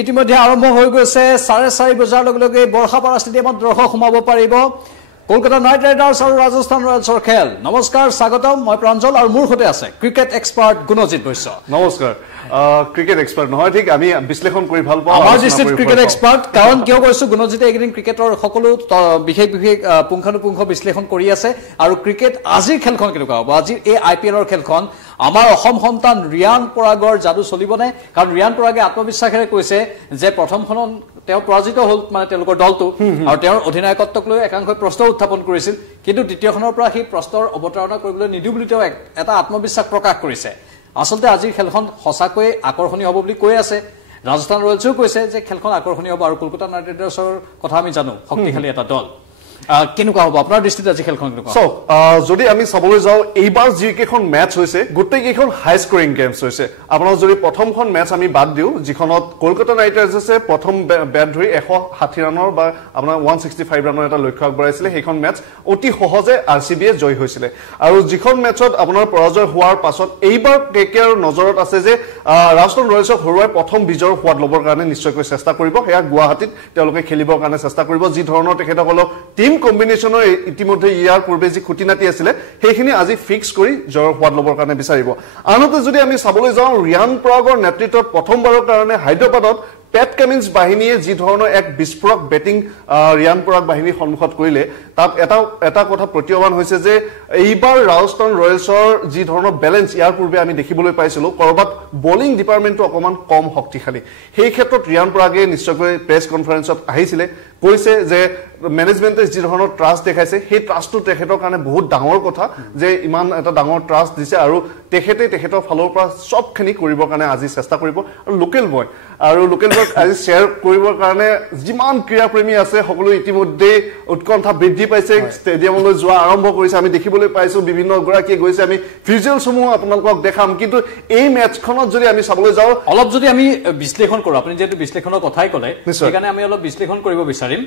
ইতিমধ্যে আৰম্ভ হৈ গৈছে 4:30 বজাৰ লগে লগে বৰখাপাৰা ষ্টেডিয়ামত দৰ্শক সোমাব পাৰিব কলকাতা নাইট ৰাইডাৰ্ছ আৰু ৰাজস্থান ৰয়েলছৰ খেল নমস্কাৰ স্বাগতম মই প্ৰাঞ্জল আৰু মোৰ সৈতে আছে ক্ৰিকেট এক্সপাৰ্ট গুণজিত বৈশ্য নমস্কাৰ ক্ৰিকেট এক্সপাৰ্ট নহয় ঠিক আমি বিশ্লেষণ কৰি ভাল পাওঁ আমাৰ দৃষ্টিত ক্ৰিকেট এক্সপাৰ্ট কাৰণ কিয় কৈছো গুণজিতে এইদিন ক্ৰিকেটৰ সকলো বিশেষ পুংখানুপুংখ বিশ্লেষণ কৰি আছে আৰু ক্ৰিকেট আজিৰ খেলখন কেনেকুৱা হ'ব আজিৰ এই আইপিএলৰ খেলখন আমাৰ অসম সন্তান ৰিয়ান পৰাগৰ যাদু চলিবনে কাৰণ ৰিয়ান পৰাগে আত্মবিশ্বাসেৰে কৈছে যে প্ৰথমখনত তেওঁ পৰাজিত হ'ল মানে তেওঁলোকৰ দলটো আৰু তেওঁৰ অধিনায়কত্বক লৈ একাংশ প্ৰশ্ন উত্থাপন কৰিছিল কিন্তু দ্বিতীয়খনৰ পৰা সেই প্ৰশ্নৰ অৱতাৰণা কৰিবলৈ নিদিও বুলি তেওঁ এটা আত্মবিশ্বাস প্ৰকাশ কৰিছে আসলতে আজিৰ খেলখন সঁচাকৈ আকৰ্ষণীয় হ'ব বুলি কৈ আছে ৰাজস্থান ৰয়েলছেও কৈছে যে খেলখন আকৰ্ষণীয় হ'ব আৰু কলকাতা নাইট ৰাইডাৰ্ছৰ কথা আমি জানো শক্তিশালী এটা দল কেনেকুৱা হ'ব আপোনাৰ দৃষ্টিত আজি খেলখন কেনেকুৱা যদি আমি চাবলৈ যাওঁ এইবাৰ যিকেইখন মেচ হৈছে গোটেইকেইখন হাই স্কৰিং গেমছ হৈছে আপোনাৰ যদি প্ৰথমখন মেচ আমি বাদ দিওঁ যিখনত কলকাতা নাইট ৰাইডাৰ্ছে প্ৰথম বেট ধৰি 160 ৰানৰ বা আপোনাৰ 165 ৰানৰ এটা লক্ষ্য আগবঢ়াইছিলে সেইখন মেচ অতি সহজে আৰচিবিয়ে জয় হৈছিলে আৰু যিখন মেচত আপোনাৰ পৰাজয় হোৱাৰ পাছত এইবাৰ কেকেআৰ নজৰত আছে যে ৰাজস্থান ৰয়েলছক হৰুৱাই প্ৰথম বিজয়ৰ সোৱাদ ল'বৰ কাৰণে নিশ্চয়কৈ চেষ্টা কৰিব সেয়া গুৱাহাটীত তেওঁলোকে খেলিবৰ কাৰণে চেষ্টা কৰিব যি ধৰণৰ তেখেতসকলক টিম কম্বিনেশ্যনৰ ইতিমধ্যে ইয়াৰ পূৰ্বে যি খুঁটিনাটি আছিলে সেইখিনি আজি ফিক্স কৰি জয়ৰ সোৱাদ ল'বৰ কাৰণে বিচাৰিব আনহাতে যদি আমি চাবলৈ যাওঁ ৰিয়ান পৰাগৰ নেতৃত্বত প্ৰথমবাৰৰ কাৰণে হায়দৰাবাদত পেট কামিন্স বাহিনীয়ে যি ধৰণৰ এক বিস্ফোৰক বেটিং ৰিয়ান পৰাগ বাহিনীৰ সন্মুখত কৰিলে তাত এটা কথা প্ৰতীয়মান হৈছে যে এইবাৰ ৰাজস্থান ৰয়েলছৰ যি ধৰণৰ বেলেঞ্চ ইয়াৰ পূৰ্বে আমি দেখিবলৈ পাইছিলোঁ কৰবাত বলিং ডিপাৰ্টমেণ্টটো অকণমান কম শক্তিশালী সেই ক্ষেত্ৰত ৰিয়ান পৰাগে নিশ্চয়কৈ প্ৰেছ কনফাৰেন্সত আহিছিলে কৈছে যে মেনেজমেণ্টে যি ধৰণৰ ট্ৰাষ্ট দেখাইছে সেই ট্ৰাষ্টটো তেখেতৰ কাৰণে বহুত ডাঙৰ কথা যে ইমান এটা ডাঙৰ ট্ৰাষ্ট দিছে আৰু তেখেতৰ ফালৰ পৰা চবখিনি কৰিবৰ কাৰণে আজি চেষ্টা কৰিব আৰু লোকেল বয় আজি শ্বেয়াৰ কৰিবৰ কাৰণে যিমান ক্ৰীড়াপ্ৰেমী আছে সকলো ইতিমধ্যে উৎকণ্ঠা বৃদ্ধি পাইছে ষ্টেডিয়ামলৈ যোৱা আৰম্ভ কৰিছে আমি দেখিবলৈ পাইছো বিভিন্ন গৰাকীয়ে গৈছে আমি ভিজুৱেলসমূহ আপোনালোকক দেখাম কিন্তু এই মেচখনত যদি আমি চাবলৈ যাওঁ অলপ যদি আমি বিশ্লেষণ কৰোঁ আপুনি যেহেতু বিশ্লেষণৰ কথাই ক'লে সেইকাৰণে আমি অলপ বিশ্লেষণ কৰিব বিচাৰিম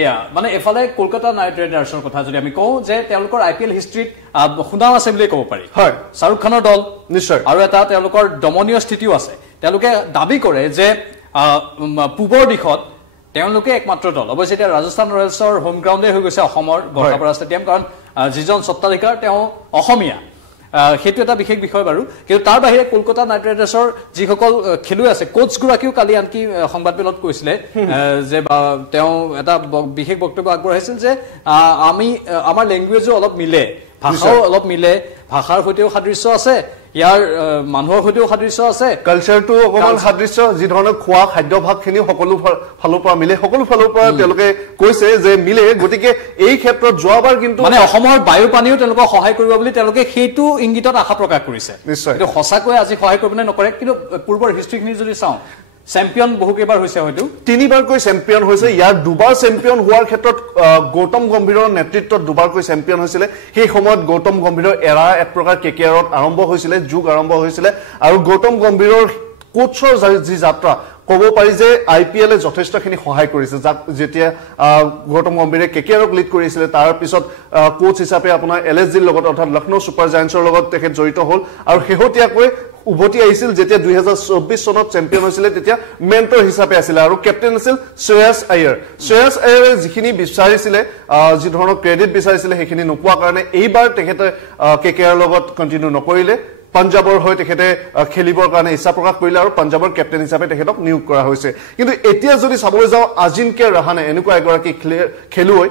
এয়া মানে এফালে কলকাতা নাইট ৰাইডাৰ্ছৰ কথা যদি আমি কওঁ যে তেওঁলোকৰ আইপিএল হিষ্ট্ৰীত সুনাম আছে বুলি ক'ব পাৰি হয় শাহৰুখ খানৰ দল নিশ্চয় আৰু এটা তেওঁলোকৰ দমনীয় স্থিতিও আছে তেওঁলোকে দাবী কৰে যে পূবৰ দিশত তেওঁলোকে একমাত্ৰ দল অৱশ্যে এতিয়া ৰাজস্থান ৰয়েলছৰ হোম গ্ৰাউণ্ডে হৈ গৈছে অসমৰ বৰখাপাৰা ষ্টেডিয়াম কাৰণ যিজন স্বত্বাধিকাৰ তেওঁ অসমীয়া সেইটো এটা বিশেষ বিষয় বাৰু কিন্তু তাৰ বাহিৰে কলকাতা নাইট ৰাইডাৰ্ছৰ যিসকল খেলুৱৈ আছে কোচগৰাকীও কালি আনকি সংবাদমেলত কৈছিলে যে তেওঁ এটা বিশেষ বক্তব্য আগবঢ়াইছিল যে আমাৰ লেংগুৱেজো অলপ মিলে ভাষাও অলপ মিলে ভাষাৰ সৈতেও সাদৃশ্য আছে ইয়াৰ মানুহৰ সৈতেও সাদৃশ্য আছে কালচাৰটো অকমান সাদৃশ্য যি ধৰণৰ খোৱা খাদ্যভাগখিনি সকলো ফালৰ পৰা মিলে সকলো ফালৰ পৰা তেওঁলোকে কৈছে যে মিলে গতিকে এই ক্ষেত্ৰত যোৱাবাৰ কিন্তু মানে অসমৰ বায়ু পানীও তেওঁলোকক সহায় কৰিব বুলি তেওঁলোকে সেইটো ইংগিতত আশা প্ৰকাশ কৰিছে নিশ্চয় কিন্তু সঁচাকৈ আজি সহায় কৰিব নে নকৰে কিন্তু পূৰ্বৰ হিষ্ট্ৰীখিনি যদি চাওঁ চেম্পিয়ন বহুকেইবাৰ হৈছে হয়তো তিনিবাৰকৈ চেম্পিয়ন হৈছে ইয়াৰ দুবাৰ চেম্পিয়ন হোৱাৰ ক্ষেত্ৰত গৌতম গম্ভীৰৰ নেতৃত্বত দুবাৰকৈ চেম্পিয়ন হৈছিলে সেই সময়ত গৌতম গম্ভীৰৰ এৰা এক প্ৰকাৰ কেকেআৰত আৰম্ভ হৈছিলে যুগ আৰম্ভ হৈছিলে আৰু গৌতম গম্ভীৰৰ কোচৰ যি যাত্ৰা ক'ব পাৰি যে আইপিএলে যথেষ্টখিনি সহায় কৰিছে যাক যেতিয়া গৌতম গম্ভীৰে কেকেআৰক লিড কৰিছিলে তাৰ পিছত কোচ হিচাপে আপোনাৰ LSGৰ লগত অৰ্থাৎ লক্ষ্ণৌ ছুপাৰ জায়ান্টছৰ লগত তেখেত জড়িত হ'ল আৰু শেহতীয়াকৈ উভতি আহিছিল যেতিয়া 2024 চনত চেম্পিয়ন হৈছিলে তেতিয়া মেন্টৰ হিচাপে আছিল আৰু কেপ্টেইন আছিল শ্ৰেয়াছ আয়াৰে যিখিনি বিচাৰিছিলে যি ধৰণৰ ক্ৰেডিট বিচাৰিছিলে সেইখিনি নোপোৱাৰ কাৰণে এইবাৰ তেখেতে কেকেআৰ লগত কণ্টিনিউ নকৰিলে পাঞ্জাবৰ হৈ তেখেতে খেলিবৰ কাৰণে ইচ্ছা প্ৰকাশ কৰিলে আৰু পাঞ্জাবৰ কেপ্টেইন হিচাপে তেখেতক নিয়োগ কৰা হৈছে কিন্তু এতিয়া যদি চাবলৈ যাওঁ আজিনকে ৰাহানে এনেকুৱা এগৰাকী খেলুৱৈ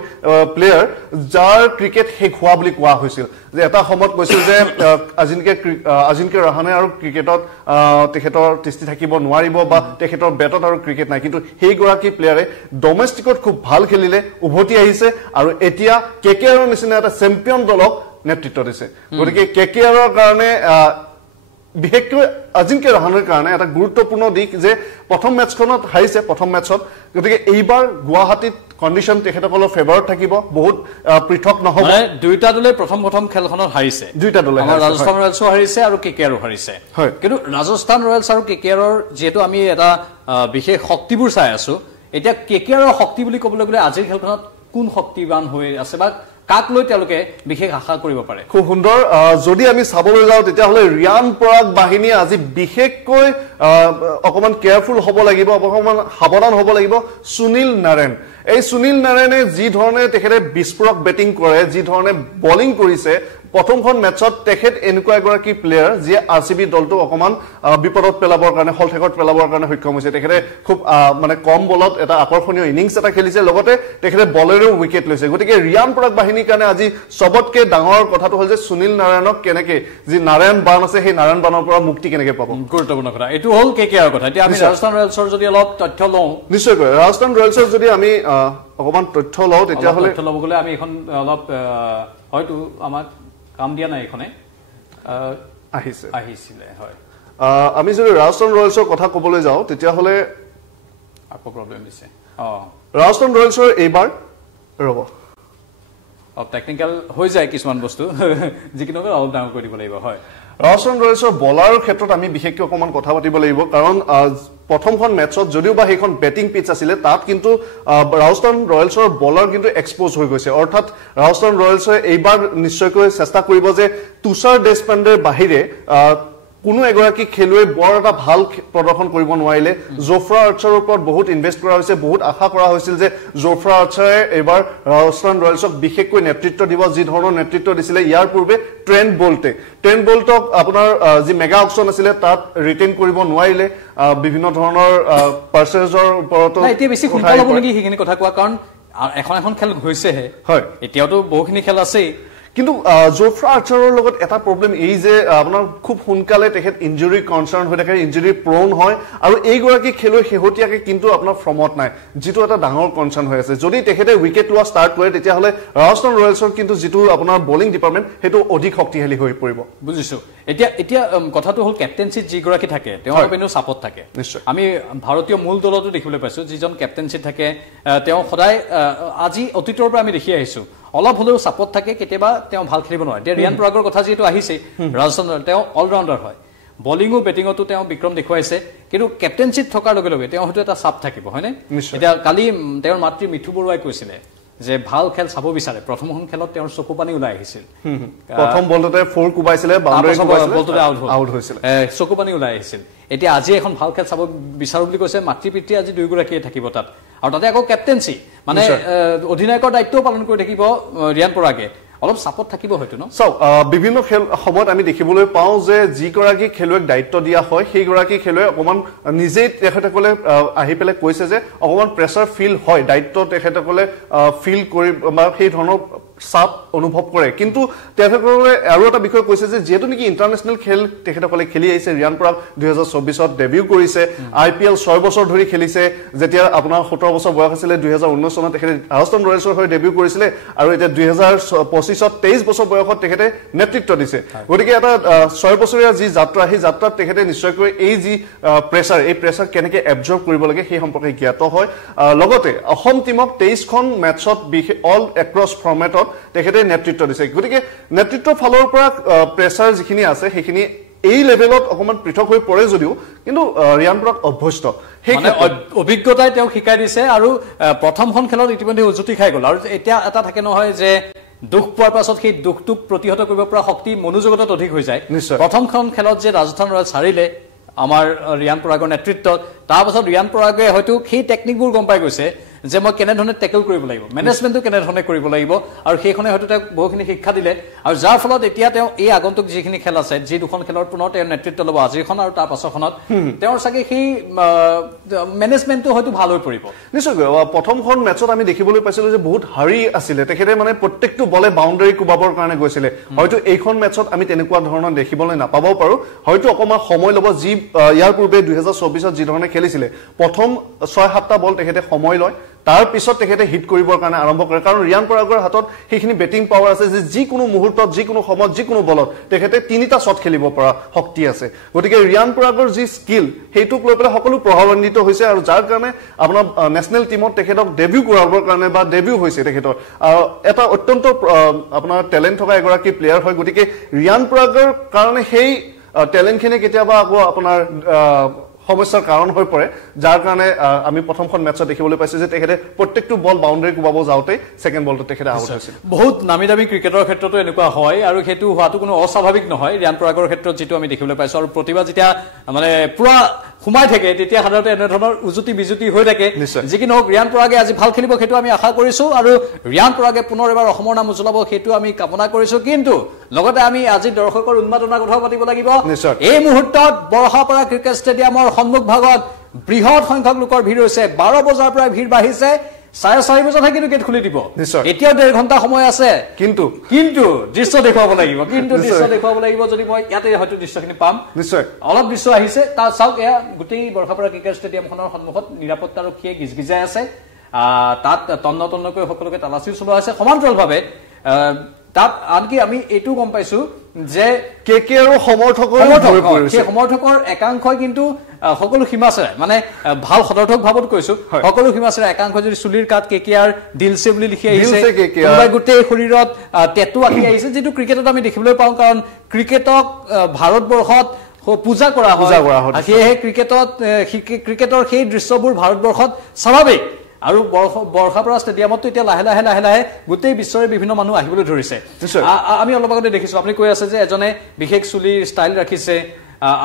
প্লেয়াৰ যাৰ ক্ৰিকেট শেষ হোৱা বুলি কোৱা হৈছিল যে এটা সময়ত কৈছিল যে আজিনকে ৰাহানে আৰু ক্ৰিকেটত তেখেতৰ দৃষ্টি থাকিব নোৱাৰিব বা তেখেতৰ বেটত আৰু ক্ৰিকেট নাই কিন্তু সেইগৰাকী প্লেয়াৰে ডমেষ্টিকত খুব ভাল খেলিলে উভতি আহিছে আৰু এতিয়া কেকেআৰৰ নিচিনা এটা চেম্পিয়ন দলক নেতৃত্ব দিছে গতিকে কেকেআৰৰ কাৰণে বিশেষকৈ আজিনকে ৰাহানেৰ কাৰণে এটা গুৰুত্বপূৰ্ণ দিশ যে প্ৰথম মেচখনত হাৰিছে প্ৰথম মেচত গতিকে এইবাৰ গুৱাহাটীত কণ্ডিশ্যন তেখেতসকলৰ ফেভাৰত থাকিব বহুত পৃথক নহ'ব দুইটা দলে প্ৰথম খেলখনত হাৰিছে দুইটা দলে ৰাজস্থান ৰয়েলছো হাৰিছে আৰু কেকেআৰো হাৰিছে কিন্তু ৰাজস্থান ৰয়েলছ আৰু কেকেআৰৰ যিহেতু আমি এটা বিশেষ শক্তিবোৰ চাই আছো এতিয়া কেকেআৰৰ শক্তি বুলি ক'বলৈ গ'লে আজিৰ খেলখনত কোন শক্তিবান হৈ আছে বা কাক লৈ তেওঁলোকে বিশেষ আশা কৰিব পাৰে খুব সুন্দৰ যদি আমি চাবলৈ যাওঁ তেতিয়াহ'লে ৰিয়ান পৰাগ বাহিনীয়ে আজি বিশেষকৈ অকমান কেয়াৰফুল হ'ব লাগিব অকমান সাৱধান হ'ব লাগিব সুনীল নাৰায়ণ এই সুনীল নাৰায়ণে যি ধৰণে তেখেতে বিস্ফোৰক বেটিং কৰে যি ধৰণে বলিং কৰিছে প্ৰথমখন মেচত তেখেত এনেকুৱা এগৰাকী প্লেয়াৰ যিয়ে আৰচিবি দলটো অকমান বিপদত পেলাবৰ কাৰণে হলঠেকত পেলাবৰ কাৰণে সক্ষম হৈছে তেখেতে খুব মানে কম বলত এটা আকৰ্ষণীয় ইনিংছ এটা খেলিছে লগতে তেখেতে বলেৰেও উইকেট লৈছে গতিকে ৰিয়ান পৰাগ বাহিনীৰ কাৰণে আজি সবতকে ডাঙৰ কথাটো হ'ল যে সুনীল নাৰায়ণক কেনেকে যি নাৰায়ণ বান আছে সেই নাৰায়ণ বানৰ পৰা মুক্তি কেনেকে পাব গুৰুত্বপূৰ্ণ কথা এইটো হ'ল কেকেআৰ কথা এতিয়া আমি ৰাজস্থান ৰয়েলছৰ যদি অলপ তথ্য লওঁ নিশ্চয়কৈ ৰাজস্থান ৰয়েলছৰ যদি আমি অকমান তথ্য লওঁ তেতিয়াহ'লে তথ্য ল'ব গ'লে আমি এখন অলপ হয়তো আমাক কাম দিয়া নাই এখনে আহিছিলে হয় আমি যদি ৰাজস্থান ৰয়েলছৰ কথা ক'বলৈ যাওঁ তেতিয়াহ'লে আকৌ প্ৰব্লেম দিছে ৰাজস্থান ৰয়েলছৰ এইবাৰ ৰ'ব টেকনিকেল হৈ যায় কিছুমান বস্তু যিকোনো অলপ ডাঙৰ কৰি দিব লাগিব হয় ৰাজস্থান ৰয়েলছৰ বলাৰৰ ক্ষেত্ৰত আমি বিশেষকৈ অকমান কথা পাতিব লাগিব কাৰণ প্ৰথমখন মেচত যদিও বা সেইখন বেটিং পিচ আছিলে তাত কিন্তু ৰাজস্থান ৰয়েলছৰ বলাৰ কিন্তু এক্সপ'জ হৈ গৈছে অৰ্থাৎ ৰাজস্থান ৰয়েলছে এইবাৰ নিশ্চয়কৈ চেষ্টা কৰিব যে তুষাৰ দেশপাণ্ডেৰ বাহিৰে কোনো এগৰাকী খেলুৱৈ বৰ এটা ভাল প্ৰদৰ্শন কৰিব নোৱাৰিলে জোফ্ৰা আৰ্চাৰৰ ওপৰত বহুত ইনভেষ্ট কৰা হৈছে বহুত আশা কৰা হৈছিল যে জোফ্ৰা আৰ্চাৰে এইবাৰ ৰাজস্থান ৰয়েলছক বিশেষকৈ নেতৃত্ব দিব যি ধৰণৰ নেতৃত্ব দিছিলে ইয়াৰ পূৰ্বে ট্ৰেণ্ট বল্টক আপোনাৰ যি মেগা অকশ্যন আছিলে তাত ৰিটেইন কৰিব নোৱাৰিলে বিভিন্ন ধৰণৰ পাৰ্চেজৰ ওপৰতো এতিয়া বেছি সোনকালে হ'ব নেকি সেইখিনি কথা কোৱা কাৰণ এখন খেল হৈছেহে হয় এতিয়াওতো বহুখিনি খেল আছেই কিন্তু জোফ্ৰা আৰ্চাৰৰ লগত এটা প্ৰব্লেম এই যে আপোনাৰ খুব সোনকালে তেখেত ইঞ্জুৰি কনচাৰ্ণ হৈ থাকে ইঞ্জুৰি প্ৰ'ন হয় আৰু এইগৰাকী খেলুৱৈ শেহতীয়াকৈ কিন্তু আপোনাৰ ফৰ্মত নাই যিটো এটা ডাঙৰ কনচাৰ্ণ হৈ আছে যদি তেখেতে উইকেট লোৱা ষ্টাৰ্ট কৰে তেতিয়াহ'লে ৰাজস্থান ৰয়েলছৰ কিন্তু যিটো আপোনাৰ বলিং ডিপাৰ্টমেণ্ট সেইটো অধিক শক্তিশালী হৈ পৰিব বুজিছো এতিয়া কথাটো হ'ল কেপ্টেইনশ্বিপ যিগৰাকী থাকে তেওঁ এনেও চাপত থাকে নিশ্চয় আমি ভাৰতীয় মূল দলতো দেখিবলৈ পাইছো যিজন কেপ্টেইনশ্বিপ থাকে তেওঁ সদায় আজি অতীতৰ পৰা আমি দেখি আহিছো অলপ হলেও চাপত থাকে কেতিয়াবা তেওঁ ভাল খেলিব নোৱাৰে এতিয়া ৰিয়ান পৰাগৰ কথা যিহেতু আহিছে ৰাজস্থান তেওঁ অলৰাউণ্ডাৰ হয় বলিঙো বেটিঙতো তেওঁ বিক্ৰম দেখুৱাইছে কিন্তু কেপ্টেইনশ্বিপ থকাৰ লগে লগে তেওঁ হয়তো এটা চাপ থাকিব হয়নে এতিয়া কালি তেওঁৰ মাতৃ মিঠু বৰুৱাই কৈছিলে যে ভাল খেল চাব বিচাৰে প্ৰথমখন খেলত তেওঁৰ চকু পানী ওলাই আহিছিল প্ৰথম বলতে 4 কুবাইছিলে বাউণ্ডাৰী কুবাইছিলে বলতে আউট হৈছিল চকু পানী ওলাই আহিছিল এতিয়া আজি এখন ভাল খেল চাব বিচাৰো বুলি কৈছে মাতৃ পিতৃ আজি দুইগৰাকীয়ে থাকিব তাত আৰু তাতে আকৌ কেপ্টেইনশ্বিপ মানে অধিনায়কৰ দায়িত্বও পালন কৰি থাকিব ৰিয়ান পৰাগে অলপ সাপোর্ট থাকিব হয়তো ন সো বিভিন্ন খেল সময়ত আমি দেখিবলৈ পাওঁ যে যিগৰাকী খেলুৱৈক দায়িত্ব দিয়া হয় সেইগৰাকী খেলুৱৈ অকমান নিজেই তেখেতসকলে আহি পেলাই কৈছে যে অকমান প্ৰেছাৰ ফিল হয় দায়িত্ব তেখেতসকলে ফিল কৰি বা সেই ধৰণৰ চাপ অনুভৱ কৰে কিন্তু তেখেতসকলে আৰু এটা বিষয় কৈছে যে যেহেতু নেকি ইন্টাৰনেশ্যনেল খেল তেখেতসকলে খেলি আহিছে ৰিয়ান পৰাগ 2024ত ডেবিউ কৰিছে আইপিএল 6 বছৰ ধৰি খেলিছে যেতিয়া আপোনাৰ 17 বছৰ বয়স আছিল 2019 চনত তেখেতে ৰাজস্থান ৰয়েলছৰ হৈ ডেবিউ কৰিছিলে আৰু এতিয়া 2025ত 23 বছৰ বয়সত তেখেতে নেতৃত্ব দিছে গতিকে এটা 6 বছৰীয়া যি যাত্ৰা সেই যাত্ৰাত তেখেতে নিশ্চয়কৈ এই যি প্ৰেছাৰ এই প্ৰেছাৰ কেনেকৈ এবজৰ্ব কৰিব লাগে সেই সম্পৰ্কে জ্ঞাত হয় লগতে অসম টিমক 23খন মেচত অল এক্ৰছ ফৰ্মেটত তেখেতে নেতৃত্ব দিছে গতিকে নেতৃত্বৰ ফালৰ পৰা প্ৰেছাৰ যিখিনি আছে সেইখিনি এই লেভেলত অকমান পৃথক হৈ পৰে যদিও কিন্তু ৰিয়ান পৰাগ অভ্যস্ত মানে অভিজ্ঞতাই তেওঁ শিকাই দিছে আৰু প্ৰথমখন খেলত ইতিমধ্যে উজুতি খাই গ'ল আৰু এতিয়া এটা থাকে নহয় যে দুখ পোৱাৰ পাছত সেই দুখটোক প্ৰতিহত কৰিব পৰা শক্তি মনোযোগত অধিক হৈ যায় প্ৰথমখন খেলত যে ৰাজস্থান ৰয়েলছ হাৰিলে আমাৰ ৰিয়ান পৰাগৰ নেতৃত্বত তাৰ পাছত ৰিয়ান পৰাগে হয়তো সেই টেকনিকবোৰ গম পাই গৈছে যে মই কেনে ধৰণে টেকল কৰিব লাগিব মেনেজমেন্টটো কেনে ধৰণে কৰিব লাগিব আৰু সেইখনে হয়তো তেওঁক বহুখিনি শিক্ষা দিলে আৰু যাৰ ফলত এতিয়া তেওঁ এই আগন্তুক যিখিনি খেল আছে যি দুখন খেলৰ পুনৰ তেওঁ নেতৃত্ব ল'ব আজিৰখন আৰু তাৰ পাছৰখনত তেওঁৰ চাগে সেই মেনেজমেন্টটো হয়তো ভাল হৈ পৰিব নিশ্চয়কৈ প্ৰথমখন মেচত আমি দেখিবলৈ পাইছিলো যে বহুত হাৰি আছিলে তেখেতে মানে প্ৰত্যেকটো বলে বাউণ্ডাৰী কুবাবৰ কাৰণে গৈছিলে হয়তো এইখন মেচত আমি তেনেকুৱা ধৰণৰ দেখিবলৈ নাপাবও পাৰো হয়তো অকমান সময় ল'ব যি ইয়াৰ পূৰ্বে 2024ত যি ধৰণে খেলিছিলে প্ৰথম 6-7টা বল তেখেতে সময় লয় তাৰ পিছত তেখেতে হিট কৰিবৰ কাৰণে আৰম্ভ কৰে কাৰণ ৰিয়ান পৰাগৰ হাতত সেইখিনি বেটিং পাৱাৰ আছে যে যিকোনো মুহূৰ্তত যিকোনো সময়ত যিকোনো বলত তেখেতে 3টা শ্বট খেলিব পৰা শক্তি আছে গতিকে ৰিয়ান পৰাগৰ যি স্কিল সেইটোক লৈ পেলাই সকলো প্ৰভাৱান্বিত হৈছে আৰু যাৰ কাৰণে আপোনাৰ নেশ্যনেল টিমত তেখেতক ডেবিউ কৰাবৰ কাৰণে বা ডেবিউ হৈছে তেখেতৰ এটা অত্যন্ত আপোনাৰ টেলেণ্ট থকা এগৰাকী প্লেয়াৰ হয় গতিকে ৰিয়ান পৰাগৰ কাৰণে সেই টেলেণ্টখিনি কেতিয়াবা আকৌ আপোনাৰ সমস্যাৰ কাৰণ হৈ পৰে যাৰ কাৰণে আমি প্ৰথমখন মেচত দেখিবলৈ পাইছো যে তেখেতে প্ৰত্যেকটো বল বাউণ্ডাৰী কোবাব যাওঁতে সেকেন্ড বলটো তেখেতে আউট হৈছিল বহুত নামি দামী ক্ৰিকেটৰ ক্ষেত্ৰতো এনেকুৱা হয় আৰু সেইটো হোৱাটো কোনো অস্বাভাৱিক নহয় ৰিয়ান পৰাগৰ ক্ষেত্ৰত যেটো আমি দেখিবলৈ পাইছো আৰু প্ৰতিভা যেতিয়া মানে পুৰা সোমাই থাকে তেতিয়া সাধাৰণতে এনে ধৰণৰ উজুতি বিজুতি হৈ থাকে যিকিনো ৰিয়ান পৰাগে আজি ভাল খেলিব সেইটো আমি আশা কৰিছো আৰু ৰিয়ান পৰাগে পুনৰ এবাৰ অসমৰ নাম উজ্বলাব সেইটো আমি কামনা কৰিছো কিন্তু লগতে আমি আজি দৰ্শকৰ উন্মাদনাৰ কথা পাতিব লাগিব এই মুহূৰ্তত বৰহাপাৰা ক্ৰিকেট ষ্টেডিয়ামৰ সন্মুখ ভাগত বৃহৎ সংখ্যক লোকৰ ভিৰ হৈছে 12 বজাৰ পৰা ভিৰ বাঢ়িছে 4:30 বজাত কি গেট খুলি দিব এতিয়া 1.5 ঘণ্টা সময় আছে কিন্তু দৃশ্য দেখুৱাব লাগিব যদি মই ইয়াতে হয়তো দৃশ্যখিনি পাম নিশ্চয় অলপ দৃশ্য আহিছে তাৰ চাওক এয়া গোটেই বৰহাপাৰা ক্ৰিকেট ষ্টেডিয়ামখনৰ সন্মুখত নিৰাপত্তাৰক্ষীয়ে গিজগিজাই আছে তাত তন্নতন্নকৈ সকলোকে তালাচী চলোৱা আছে সমান্তৰালভাৱে তাত আনকি আমি এইটো গম পাইছো যে কেকেআৰ সমৰ্থকৰ একাংশই কিন্তু সকলো সীমাছে মানে ভাল সদৰ্থক ভাৱত কৈছো সকলো সীমাছে একাংশ যদি চুলিৰ কাট কেকেআৰ দিলছে বুলি লিখি আহিছে কোনোবাই গোটেই শৰীৰত টেটু আঁকি আহিছে যেটো ক্ৰিকেটত আমি দেখিবলৈ পাওঁ কাৰণ ক্ৰিকেটক ভাৰতবৰ্ষত পূজা কৰা হয় সেয়ে ক্ৰিকেটৰ সেই দৃশ্যবোৰ ভাৰতবৰ্ষত স্বাভাৱিক আৰু বৰহাপাৰা ষ্টেডিয়ামত এতিয়া লাহে লাহে গোটেই বিশ্বৰে বিভিন্ন মানুহ আহিবলৈ ধৰিছে আমি অলপ আগতে দেখিছো আপুনি কৈ আছে যে এজনে বিশেষ চুলিৰ ষ্টাইল ৰাখিছে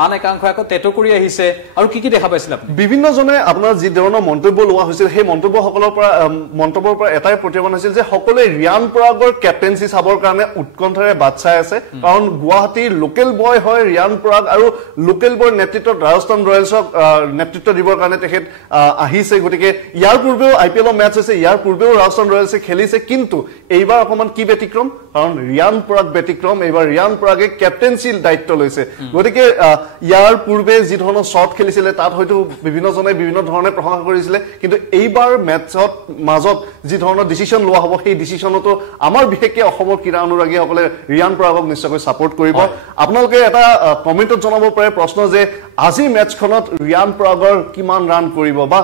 আন একাংশ আকৌ টেটু কৰি আহিছে আৰু কি দেখা পাইছিল আপুনি বিভিন্নজনে আপোনাৰ যি ধৰণৰ মন্তব্য লোৱা হৈছিল সেই মন্তব্যৰ পৰা এটাই প্ৰতিমান হৈছিল যে সকলোৱে ৰিয়ান পৰাগৰ কেপ্টেইনচি চাবৰ কাৰণে উৎকণ্ঠাৰে বাট চাই আছে কাৰণ গুৱাহাটীৰ লোকেল বয় হয় ৰিয়ান পৰাগ আৰু লোকেল বয়ৰ নেতৃত্বত ৰাজস্থান ৰয়েলছক নেতৃত্ব দিবৰ কাৰণে তেখেত আহিছে গতিকে ইয়াৰ পূৰ্বেও আইপিএলৰ মেচ হৈছে ইয়াৰ পূৰ্বেও ৰাজস্থান ৰয়েলছে খেলিছে কিন্তু এইবাৰ অকমান কি ব্যতিক্ৰম কাৰণ ৰিয়ান পৰাগ ব্যতিক্ৰম এইবাৰ ৰিয়ান পৰাগে কেপ্টেইনচিৰ দায়িত্ব লৈছে গতিকে ইয়াৰ পূৰ্বে যি ধৰণৰ শ্বট খেলিছিলে তাত হয়তো বিভিন্নজনে বিভিন্ন ধৰণে প্ৰশংসা কৰিছিলে কিন্তু এইবাৰ মেচত মাজত যি ধৰণৰ ডিসিশন লোৱা হ'ব সেই ডিসিশনতো আমাৰ বিশেষকৈ অসমৰ ক্ৰীড়া অনুৰাগীসকলে ৰিয়ান পৰাগক নিশ্চয়কৈ সাপোৰ্ট কৰিব আপোনালোকে এটা কমেন্টত জনাব পাৰে প্ৰশ্ন যে আজি মেচখনত ৰিয়ান পৰাগৰ কিমান ৰান কৰিব বা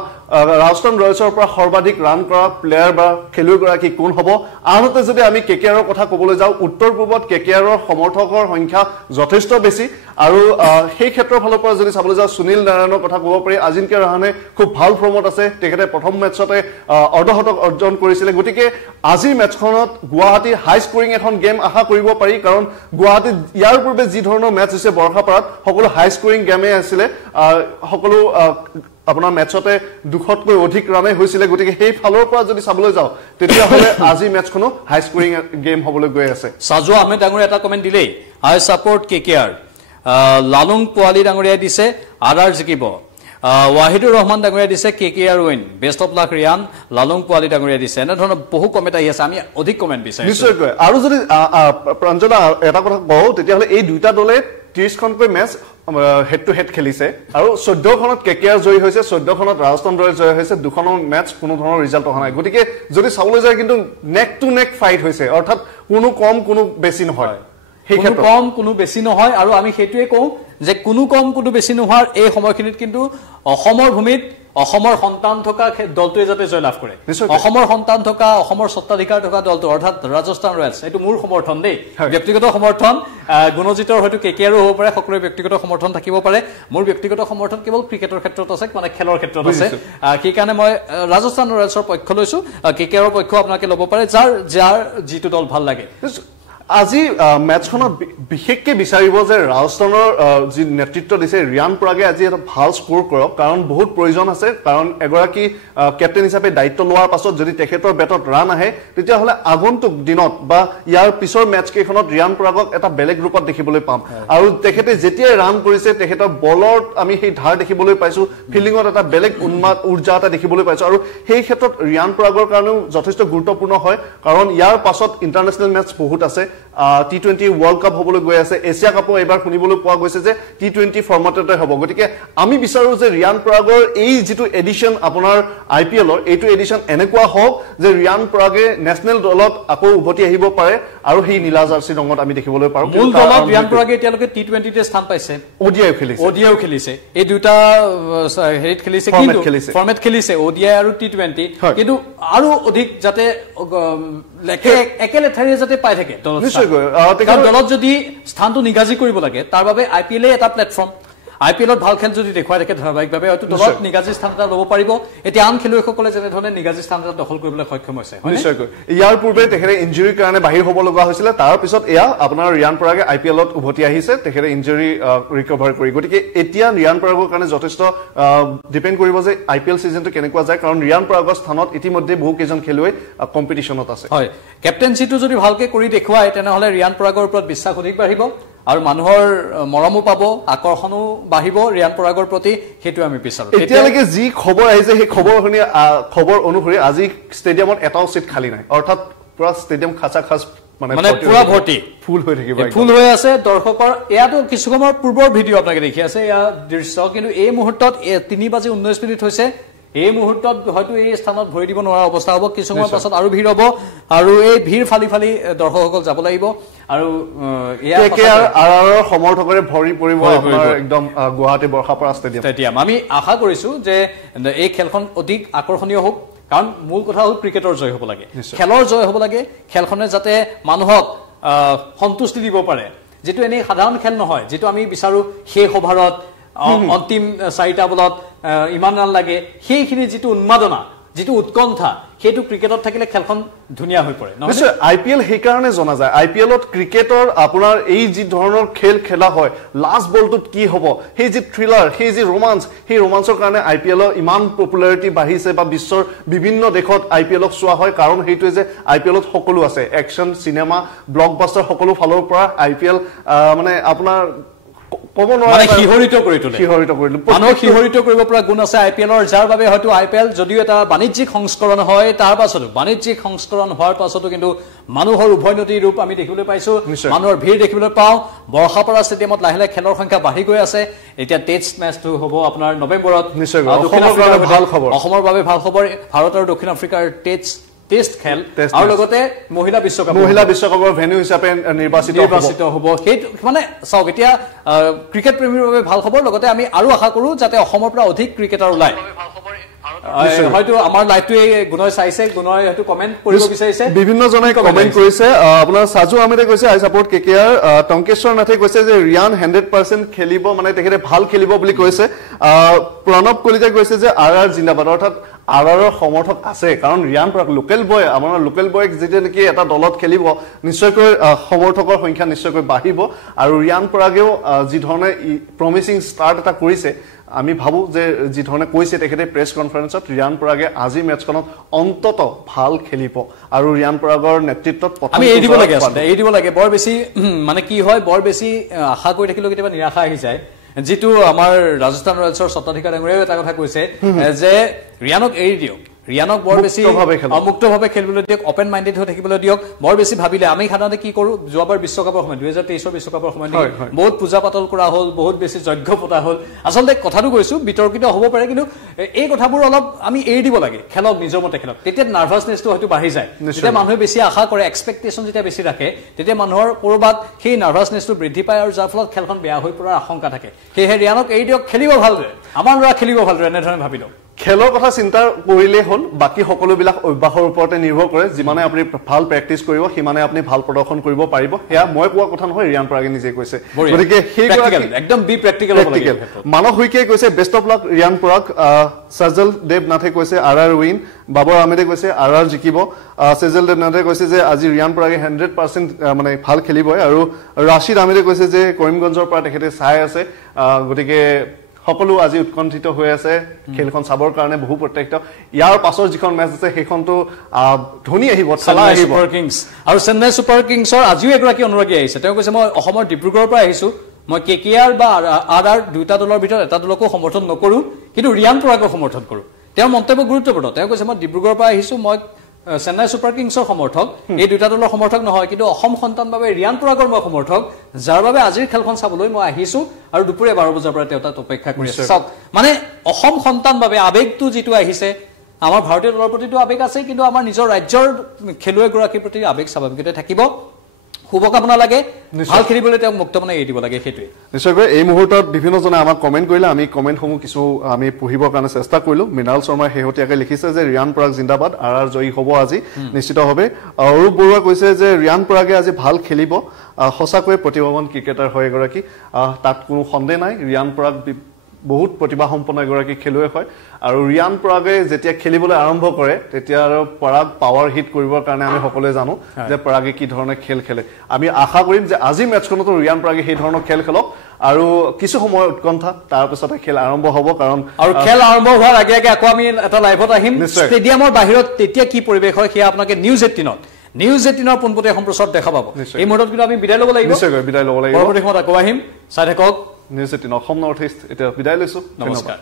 ৰাজস্থান ৰয়েলছৰ পৰা সৰ্বাধিক ৰান কৰা প্লেয়াৰ বা খেলুৱৈগৰাকী কোন হ'ব আনহাতে যদি আমি কেকেআৰৰ কথা ক'বলৈ যাওঁ উত্তৰ পূৰ্বত কেকেআৰৰ সমৰ্থকৰ সংখ্যা যথেষ্ট বেছি আৰু সেই ক্ষেত্ৰৰ ফালৰ পৰা যদি চাবলৈ যাওঁ সুনীল নাৰায়ণৰ কথা ক'ব পাৰি আজিনকে ৰাহানে খুব ভাল ফৰ্মত আছে তেখেতে প্ৰথম মেচতে অৰ্ধশতক অৰ্জন কৰিছিলে গতিকে আজি মেচখনত গুৱাহাটী হাই স্কোৰিং এখন গেম আশা কৰিব পাৰি কাৰণ গুৱাহাটীত ইয়াৰ পূৰ্বে যি ধৰণৰ মেচ হৈছে বৰহাপাৰাত সকলো হাই স্কোৰিং গেমে আছিলে সকলো আপোনাৰ মেচতে 200তকৈ অধিক ৰানে হৈছিলে গতিকে সেই ফালৰ পৰা যদি চাবলৈ যাওঁ তেতিয়া হলে আজি মেচখনো হাই স্কোৰিং গেম হ'বলৈ গৈ আছে সাজু আহমেদ ডাঙৰীয়া এটা কমেন্ট দিলেই আই সাপোৰ্ট কেকেআৰ লালুং পোৱালি ডাঙৰীয়া দিছে আৰআৰ জিকিব ওয়াহিদুৰ ৰহমান ডাঙৰীয়া দিছে KKR win best of luck Riyan Lalung পোৱালি ডাঙৰীয়া দিছে এনে ধৰণৰ বহু কমেন্ট আহি আছে আমি অধিক কমেন্ট বিচাৰিছো নিশ্চয়কৈ আৰু যদি প্ৰাঞ্জলা এটা কথা কওঁ তেতিয়া হলে এই দুইটা দলে 30খনকৈ মেচ হেড টু হেড খেলিছে আৰু 14খনত কেকেআৰ জয়ী হৈছে 14খনত ৰাজস্থান ৰয়েলছ জয়ী হৈছে দুখন মেচ কোনো ধৰণৰ ৰিজাল্ট অহা নাই গতিকে যদি চাবলৈ যায় কিন্তু নেক টু নেক ফাইট হৈছে অৰ্থাৎ কোনো কম কোনো বেছি নহয় কোনো কম কোনো বেছি নহয় আৰু আমি সেইটোৱে কওঁ যে কোনো কম কোনো বেছি নোহাৰ এই সময়খিনিত কিন্তু অসমৰ ভূমিত অসমৰ সন্তান থকা দলটোৱে যাতে জয় লাভ কৰে অসমৰ সন্তান থকা অসমৰ সত্তাধিকাৰ থকা দলটো অৰ্থাৎ ৰাজস্থান ৰয়েলছ এইটো মোৰ সমৰ্থন দেই ব্যক্তিগত সমৰ্থন গুণজিতৰ হয়তো কেকেআৰো হ'ব পাৰে সকলোৰে ব্যক্তিগত সমৰ্থন থাকিব পাৰে মোৰ ব্যক্তিগত সমৰ্থন কেৱল ক্ৰিকেটৰ ক্ষেত্ৰত আছে মানে খেলৰ ক্ষেত্ৰত আছে সেইকাৰণে মই ৰাজস্থান ৰয়েলছৰ পক্ষ লৈছো কেকেআৰৰ পক্ষ আপোনালোকে ল'ব পাৰে যাৰ যিটো দল ভাল লাগে আজি মেচখনত বিশেষকৈ বিচাৰিব যে ৰাজস্থানৰ যি নেতৃত্ব দিছে ৰিয়ান পৰাগে আজি এটা ভাল স্কোৰ কৰক কাৰণ বহুত প্ৰয়োজন আছে কাৰণ এগৰাকী কেপ্টেইন হিচাপে দায়িত্ব লোৱাৰ পাছত যদি তেখেতৰ বেটত ৰান আহে তেতিয়াহ'লে আগন্তুক দিনত বা ইয়াৰ পিছৰ মেচ কেইখনত ৰিয়ান পৰাগক এটা বেলেগ ৰূপত দেখিবলৈ পাম আৰু তেখেতে যেতিয়াই ৰান কৰিছে তেখেতৰ বলত আমি সেই ধাৰ দেখিবলৈ পাইছো ফিল্ডিঙত এটা বেলেগ উন্মাদ উৰ্জা এটা দেখিবলৈ পাইছো আৰু সেই ক্ষেত্ৰত ৰিয়ান পৰাগৰ কাৰণেও যথেষ্ট গুৰুত্বপূৰ্ণ হয় কাৰণ ইয়াৰ পাছত ইণ্টাৰনেশ্যনেল মেচ বহুত আছে T20 ওয়াৰ্ল্ড কাপ হবলৈ গৈ আছে এছিয়া কাপো এবাৰ শুনিবলৈ পোৱা গৈছে যে T20 ফৰ্মেটতে হ'ব গতিকে আমি বিচাৰো যে ৰিয়ান পৰাগৰ এই যেটো এডিশন আপোনাৰ আইপিএলৰ এইটো এডিশন এনেকুৱা হওক যে ৰিয়ান পৰাগে নেশনেল দলত আকৌ উভতি আহিব পাৰে আৰু সেই নীলা জাৰ্সি ৰঙত আমি দেখিবলৈ পাৰো মূল দলত ৰিয়ান পৰাগে এতিয়ালৈকে T20 তে স্থান পাইছে ওডিআই খেলিছে এই দুটা হেৰিত খেলিছে কিন্তু ফৰ্মেট খেলিছে ওডিআই আৰু T20 কিন্তু আৰু অধিক যাতে একেলেথাৰি যাতে পাই থাকে দলত যদি স্থানটো নিগাজি কৰিব লাগে তাৰ বাবে আইপিএল এটা প্লেটফৰ্ম IPLত ভাল খেল যদি দেখুৱাই থাকে ধাৰাবাহিকভাৱে হয়তো দলত নিগাজী স্থান এটা ল'ব পাৰিব এতিয়া আন খেলুৱৈসকলে যেনেধৰণে নিগাজী স্থান এটা দখল কৰিবলৈ সক্ষম হৈছে নিশ্চয়কৈ ইয়াৰ পূৰ্বে তেখেতে ইঞ্জুৰিৰ কাৰণে বাহিৰ হ'ব লগা হৈছিলে তাৰ পিছত এয়া আপোনাৰ ৰিয়ান পৰাগে IPLত উভতি আহিছে তেখেতে ইঞ্জুৰি ৰিকভাৰ কৰি গতিকে এতিয়া ৰিয়ান পৰাগৰ কাৰণে যথেষ্ট ডিপেণ্ড কৰিব যে IPL সিজনটো কেনেকুৱা যায় কাৰণ ৰিয়ান পৰাগৰ স্থানত ইতিমধ্যে বহু কেইজন খেলুৱৈ কম্পিটিশনত আছে হয় কেপ্টেইনচিটো যদি ভালকে কৰি দেখুৱায় তেনেহলে ৰিয়ান পৰাগৰ ওপৰত বিশ্বাস অধিক বাঢ়িব আৰু মানুহৰ মৰমো পাব আকৰ্ষণো বাঢ়িব ৰিয়ান পৰাগৰ প্ৰতি সেইটো আমি বিচাৰো এতিয়ালৈকে যি খবৰ আহিছে সেই খবৰ অনুসৰি আজি ষ্টেডিয়ামত এটাও সিট খালী নাই অৰ্থাৎ পুৰা ষ্টেডিয়াম খাচা খাচ মানে পুৰা ভৰ্তি ফুল হৈ থাকিব ফুল হৈ আছে দৰ্শকৰ এয়াতো কিছু সময়ৰ পূৰ্বৰ ভিডিঅ' আপোনালোকে দেখি আছে এয়া দৃশ্য কিন্তু এই মুহূৰ্তত 3:19 হৈছে এই মুহূৰ্তত হয়তো এই স্থানত ভৰি দিব নোৱাৰা অৱস্থা হ'ব কিছু সময় পাছত আৰু ভিৰ হ'ব আৰু এই ভিৰ ফালি ফালি দৰ্শকসকল যাব লাগিব আৰু এয়া আৰৰ সমৰ্থকৰে ভৰি পৰিব আপোনাৰ একদম গুৱাহাটী বৰ্ষাপাৰা ষ্টেডিয়াম আমি আশা কৰিছো যে এই খেলখন অধিক আকৰ্ষণীয় হওক কাৰণ মূল কথা হ'ল ক্ৰিকেটৰ জয় হ'ব লাগে খেলৰ জয় হ'ব লাগে খেলখনে যাতে মানুহক সন্তুষ্টি দিব পাৰে যেটো এনে সাধাৰণ খেল নহয় যেটো আমি বিচাৰো শেষ ওভাৰত অন্তিম 4টা বলত ইমান ৰান লাগে সেইখিনি যেটো উন্মাদনা যেটো উৎকণ্ঠা সেইটো ক্ৰিকেটত থাকিলে খেলখন ধুনিয়া হৈ পৰে নিশ্চয় IPL সেই কাৰণে জনা যায় IPLত ক্ৰিকেটৰ আপোনাৰ এই যি ধৰণৰ খেল খেলা হয় লাষ্ট বলটোত কি হ'ব সেই যি থ্ৰিলাৰ সেই যি ৰোমাঞ্চ সেই ৰোমাঞ্চৰ কাৰণে IPLৰ ইমান পপুলাৰিটি বাঢ়িছে বা বিশ্বৰ বিভিন্ন দেশত IPLক চোৱা হয় কাৰণ সেইটোৱে যে IPLত সকলো আছে একচন চিনেমা ব্লকবাষ্টাৰ সকলো ফালৰ পৰা IPL মানে আপোনাৰ মানে হিহৰিত কৰি তোলে মানুহ হিহৰিত কৰিব পৰা গুণ আছে IPLৰ যাৰ বাবে হয়তো IPL যদিও এটা বাণিজ্যিক সংস্কৰণ হয় তাৰ পাছতো বাণিজ্যিক সংস্কৰণ হোৱাৰ পাছতো কিন্তু মানুহৰ উভয়নদী ৰূপ আমি দেখিবলৈ পাইছো মানুহৰ ভিৰ দেখিবলৈ পাওঁ বৰ্ষাপাৰা ষ্টেডিয়ামত লাহে লাহে খেলৰ সংখ্যা বাঢ়ি গৈ আছে এতিয়া টেষ্ট মেচটো হ'ব আপোনাৰ নৱেম্বৰত অসমৰ বাবে ভাল খবৰ ভাৰত আৰু দক্ষিণ আফ্ৰিকাৰ টেষ্ট খেল আৰু লগতে মহিলা বিশ্বকাপৰ ভেন্যু হিচাপে নিৰ্বাচিত হ'ব সেইটো মানে চাওক এতিয়া ক্ৰিকেট প্ৰেমীৰ বাবে ভাল খবৰ লগতে আমি আৰু আশা কৰো যাতে অসমৰ পৰা অধিক ক্ৰিকেটাৰ ওলায় হয়তো আমাৰ লাইভটো গুণই চাইছে গুণই হয়তো কমেন্ট কৰিব বিচাৰিছে বিভিন্ন জনে কমেন্ট কৰিছে আপোনাৰ সাজু আহমেদে কৈছে আই সাপোৰ্ট KKR টংকেশ্বৰ নাথে কৈছে যে ৰিয়ান 100% খেলিব মানে তেখেতে ভাল খেলিব বুলি কৈছে প্ৰণৱ কলিতাই কৈছে যে RR জিন্দাবাদ অৰ্থাৎ RRৰ সমৰ্থক আছে কাৰণ ৰিয়ান পৰাগ লোকেল বয় আমাৰ লোকেল বয় যেতে নেকি এটা দলত খেলিব নিশ্চয়কৈ সমৰ্থকৰ সংখ্যা নিশ্চয়কৈ বাঢ়িব আৰু ৰিয়ান পৰাগেও যি ধৰণে প্ৰমিসিং ষ্টাৰ্ট এটা কৰিছে আমি ভাবো যে যি ধৰণে কৈছে তেখেতে প্ৰেছ কনফাৰেন্সত ৰিয়ান পৰাগে আজি মেচখনত অন্তত ভাল খেলিব আৰু ৰিয়ান পৰাগৰ নেতৃত্বত আমি এই দিব লাগে বৰ বেছি মানে কি হয় বৰ বেছি আশা কৰি থাকিলেও কেতিয়াবা নিৰাশা আহি যায় যেটো আমাৰ ৰাজস্থান ৰয়েলছৰ স্বত্বাধিকাৰ ডাঙৰীয়াও এটা কথা কৈছে যে ৰিয়ানক এৰি দিয়ক ৰিয়ানক বৰ বেছি মুক্তভাৱে খেলিবলৈ দিয়ক ওপেন মাইন্ডেড হৈ থাকিবলৈ দিয়ক বৰ বেছি ভাবিলে আমি সাধাৰণতে কি কৰো যোৱাবাৰ বিশ্বকাপৰ সময় 2023 বিশ্বকাপৰ সময় বহুত পূজা পাতল কৰা হ'ল বহুত বেছি যজ্ঞ পতা হ'ল আচলতে কথাটো কৈছো বিতৰ্কিত হ'ব পাৰে কিন্তু এই কথাবোৰ অলপ আমি এৰি দিব লাগে খেলক নিজৰ মতে খেলক তেতিয়া নাৰ্ভাছনেছটো হয়তো বাঢ়ি যায় যেতিয়া মানুহে বেছি আশা কৰে এক্সপেক্টেশন যেতিয়া বেছি ৰাখে তেতিয়া মানুহৰ কৰবাত সেই নাৰ্ভাছনেছটো বৃদ্ধি পায় আৰু যাৰ ফলত খেলখন বেয়া হৈ পৰাৰ আশংকা থাকে সেয়ে ৰিয়ানক এৰি দিয়ক খেলিব ভালদৰে আমাৰ ল'ৰা খেলিব ভালদৰে এনেধৰণে ভাবিলো খেলৰ কথা চিন্তা কৰিলে হ'ল বাকি সকলোবিলাক অভ্যাসৰ ওপৰতে নিৰ্ভৰ কৰে যিমানে আপুনি ভাল প্ৰেক্টিছ কৰিব সিমানে আপুনি ভাল প্ৰদৰ্শন কৰিব পাৰিব হেয়া মই কোৱা কথা নহয় ৰিয়ান পৰাগে নিজে কৈছে গতিকে সেই একদম বি প্ৰেক্টিকেল হ'ব লাগে মানৱ হুইকে কৈছে best of luck Riyan Parag সজল দেৱনাথে কৈছে RR উইন বাবৰ আহমেদে কৈছে RR জিকিব সজল দেৱনাথে কৈছে যে আজি ৰিয়ান পৰাগে 100% মানে ভাল খেলিবই আৰু ৰাশিদ আহমেদে কৈছে যে কৰিমগঞ্জৰ পৰা তেখেতে চাই আছে গতিকে সকলো আজি উৎকণ্ঠিত হৈ আছে খেলখন চাবৰ কাৰণে বহু প্ৰত্যক্ষ ইয়াৰ পাছৰ যিখন মেচ আছে সেইখনটো ধনী আহিব চালা আহিব সুপাৰ কিংছ আৰু চেন্নাই সুপাৰ কিংছৰ আজিও এগৰাকী অনুৰাগী আহিছে তেওঁ কৈছে মই অসমৰ ডিব্ৰুগড়ৰ পৰা আহিছো মই KKR বা RR দুটা দলৰ ভিতৰত এটা দলকো সমৰ্থন নকৰো কিন্তু ৰিয়ান পৰাগক সমৰ্থন কৰো তেওঁ মন্তব্য গুৰুত্বপূৰ্ণ তেওঁ কৈছে মই ডিব্ৰুগড়ৰ পৰা আহিছো মই চেন্নাই সুপাৰ কিংছৰ সমৰ্থক এই দুটা দলৰ সমৰ্থক নহয় কিন্তু অসম সন্তান বাবে ৰিয়ান পৰাগৰ মই সমৰ্থক যাৰ বাবে আজিৰ খেলখন চাবলৈ মই আহিছো আৰু দুপৰীয়া 12 বজাৰ পৰা তেওঁ তাত অপেক্ষা কৰি আছে সব মানে অসম সন্তান বাবে আবেগটো যেটো আহিছে আমাৰ ভাৰতীয় দলৰ প্ৰতিটো আবেগ আছে কিন্তু আমাৰ নিজৰ ৰাজ্যৰ খেলুৱৈ গৰাকীৰ প্ৰতি আবেগ স্বাভাৱিকতে থাকিব শুভকামনা লাগে ভাল খেলিবলৈ তেওঁক মুক্তমনে এৰি দিব লাগে সেইটোৱে নিশ্চয়কৈ এই মুহূৰ্তত বিভিন্নজনে আমাক কমেণ্ট কৰিলে আমি কমেণ্টসমূহ কিছু আমি পঢ়িবৰ কাৰণে চেষ্টা কৰিলোঁ মৃণাল শৰ্মাই শেহতীয়াকৈ লিখিছে যে ৰিয়ান পৰাগ জিন্দাবাদ আৰ জয়ী হ'ব আজি নিশ্চিতভাৱে অৰূপ বৰুৱা কৈছে যে ৰিয়ান পৰাগে আজি ভাল খেলিব সঁচাকৈ প্ৰতিভাৱান ক্ৰিকেটাৰ হয় এগৰাকী তাত কোনো সন্দেহ নাই ৰিয়ান পৰাগ বহুত প্ৰতিভাসম্পন্ন এগৰাকী খেলুৱৈ হয় আৰু ৰিয়ান পৰাগে যেতিয়া খেলিবলৈ আৰম্ভ কৰে তেতিয়া আৰু পৰাগ পাৱাৰ হিট কৰিবৰ কাৰণে আমি সকলোৱে জানো যে পৰাগে কি ধৰণে খেল খেলে আমি আশা কৰিম যে আজি মেটছখনতো ৰিয়ান পৰাগে সেই ধৰণৰ খেল খেলক আৰু কিছু সময় উৎকণ্ঠা তাৰ পিছতে খেল আৰম্ভ হ'ব কাৰণ আৰু খেল আৰম্ভ হোৱাৰ আগে আগে আকৌ আমি এটা লাইভত আহিম ষ্টেডিয়ামৰ বাহিৰত তেতিয়া কি পৰিৱেশ হয় সেয়া আপোনালোকে নিউজ 18ৰ পোনপটীয়া সম্প্ৰচাৰত দেখা পাব এই মুহূৰ্তত কিন্তু আমি বিদায় ল'ব লাগিব নিশ্চয়কৈ বিদায় ল'ব লাগিব পৰৱৰ্তী সময়ত আকৌ আহিম চাই থাকক নিউজ 18 অসম নৰ্থ ইষ্ট এতিয়া বিদায় লৈছো নমস্কাৰ